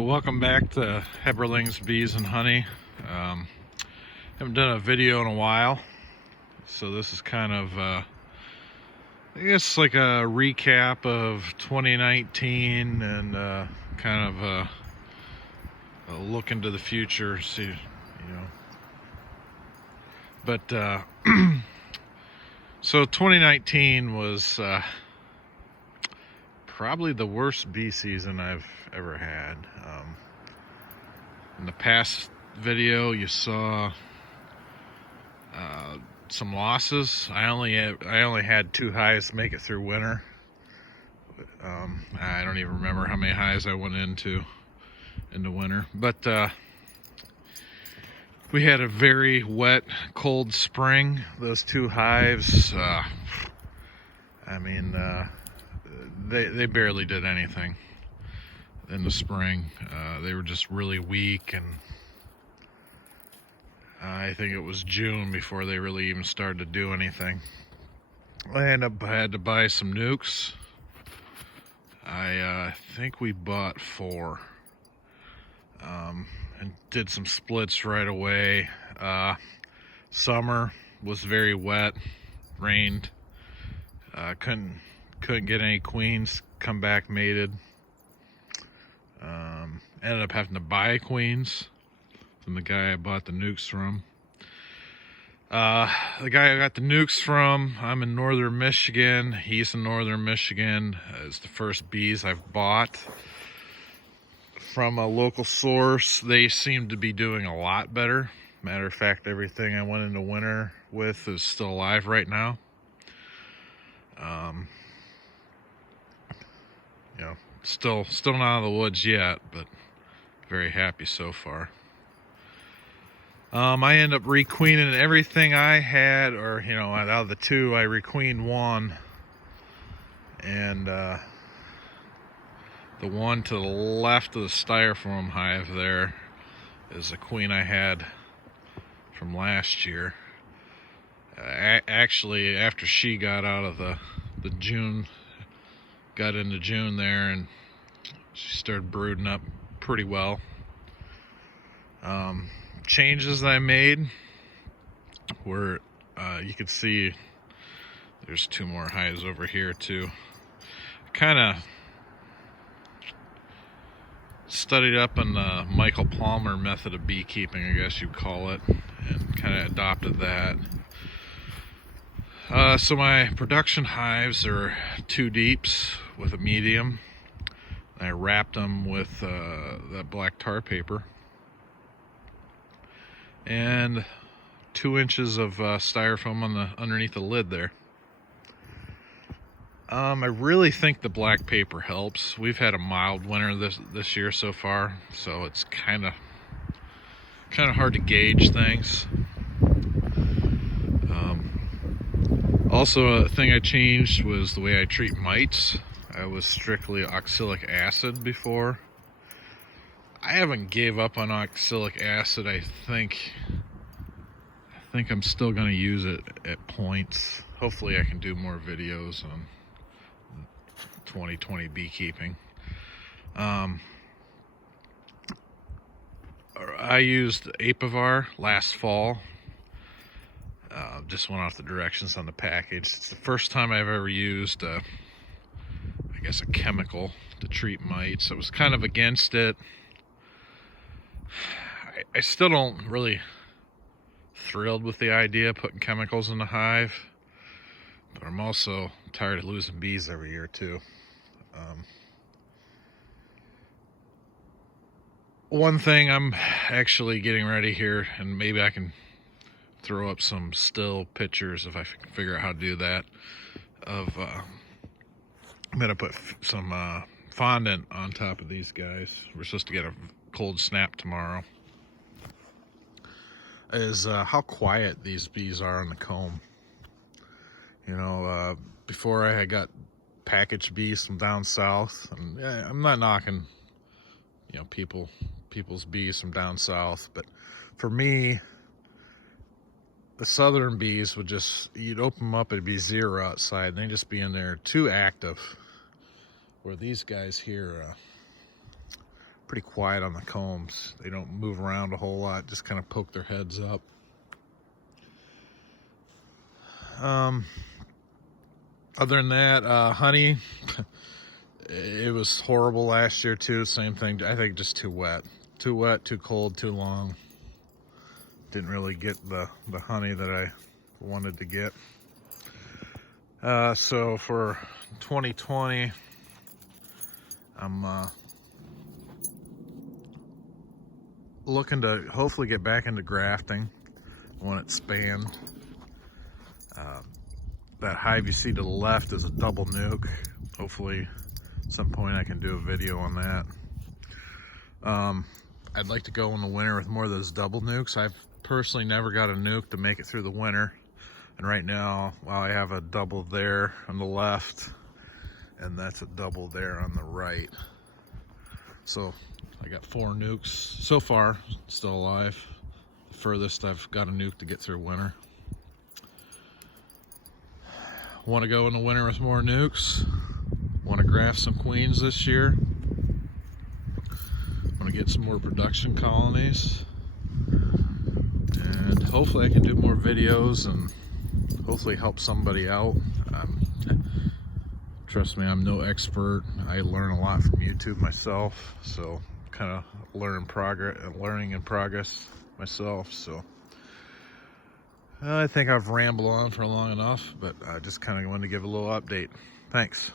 Well, welcome back to Heberling's Bees and Honey. Haven't done a video in a while, so this is kind of, I guess, like a recap of 2019 and kind of a look into the future. See, But so 2019 was probably the worst bee season I've ever had. In the past video, you saw some losses. I only had 2 hives make it through winter. I don't even remember how many hives I went into winter, but we had a very wet, cold spring. Those 2 hives, they barely did anything in the spring. They were just really weak, and I think it was June before they really even started to do anything. I had to buy some nukes. I think we bought 4, and did some splits right away. Summer was very wet, rained. Couldn't get any queens come back mated. Ended up having to buy queens from the guy I bought the nukes from. The guy I got the nukes from, I'm in northern Michigan. He's in northern Michigan. It's the first bees I've bought from a local source. They seem to be doing a lot better. Matter of fact, everything I went into winter with is still alive right now. Still not out of the woods yet, but very happy so far. I end up requeening everything I had, or out of the 2, I requeened 1, and the one to the left of the styrofoam hive there is a queen I had from last year. Actually, after she got out of the June, got into June there, and she started brooding up pretty well. Changes that I made were, you could see there's 2 more hives over here too. Kind of studied up on the Michael Palmer method of beekeeping, I guess you'd call it, and kind of adopted that. So my production hives are 2 deeps with a medium. I wrapped them with that black tar paper and 2 inches of styrofoam on the underneath the lid there. I really think the black paper helps. We've had a mild winter this year so far, so it's kind of hard to gauge things. Also, a thing I changed was the way I treat mites. I was strictly oxalic acid before. I haven't gave up on oxalic acid. I think I'm still going to use it at points. Hopefully I can do more videos on 2020 beekeeping. I used Apivar last fall. Just went off the directions on the package. It's the first time I've ever used I guess a chemical to treat mites. I was kind of against it. I still don't really thrilled with the idea of putting chemicals in the hive, but I'm also tired of losing bees every year too. One thing I'm actually getting ready here, and maybe I can throw up some still pictures if I can figure out how to do that, of I'm gonna put some fondant on top of these guys. We're supposed to get a cold snap tomorrow. Is how quiet these bees are on the comb. Before I had got packaged bees from down south, and I'm not knocking people's bees from down south, but for me, the southern bees would you'd open them up, it'd be 0 outside, and they'd just be in there too active. Where these guys here, pretty quiet on the combs. They don't move around a whole lot, just kind of poke their heads up. Other than that, honey, it was horrible last year too. Same thing. I think just too wet, too cold, too long. Didn't really get the honey that I wanted to get. So for 2020, I'm looking to hopefully get back into grafting when it's spanned. That hive you see to the left is a double nuke. Hopefully at some point I can do a video on that. I'd like to go in the winter with more of those double nukes. I've personally never got a nuke to make it through the winter. And right now, while I have a double there on the left, and that's a double there on the right. So I got 4 nukes so far, still alive. The furthest I've got a nuke to get through winter. Want to go in the winter with more nukes. Want to graft some queens this year. Want to get some more production colonies. And hopefully I can do more videos and hopefully help somebody out. Trust me, I'm no expert. I learn a lot from YouTube myself, so kind of learning in progress myself. So I think I've rambled on for long enough, but I just kind of wanted to give a little update. Thanks.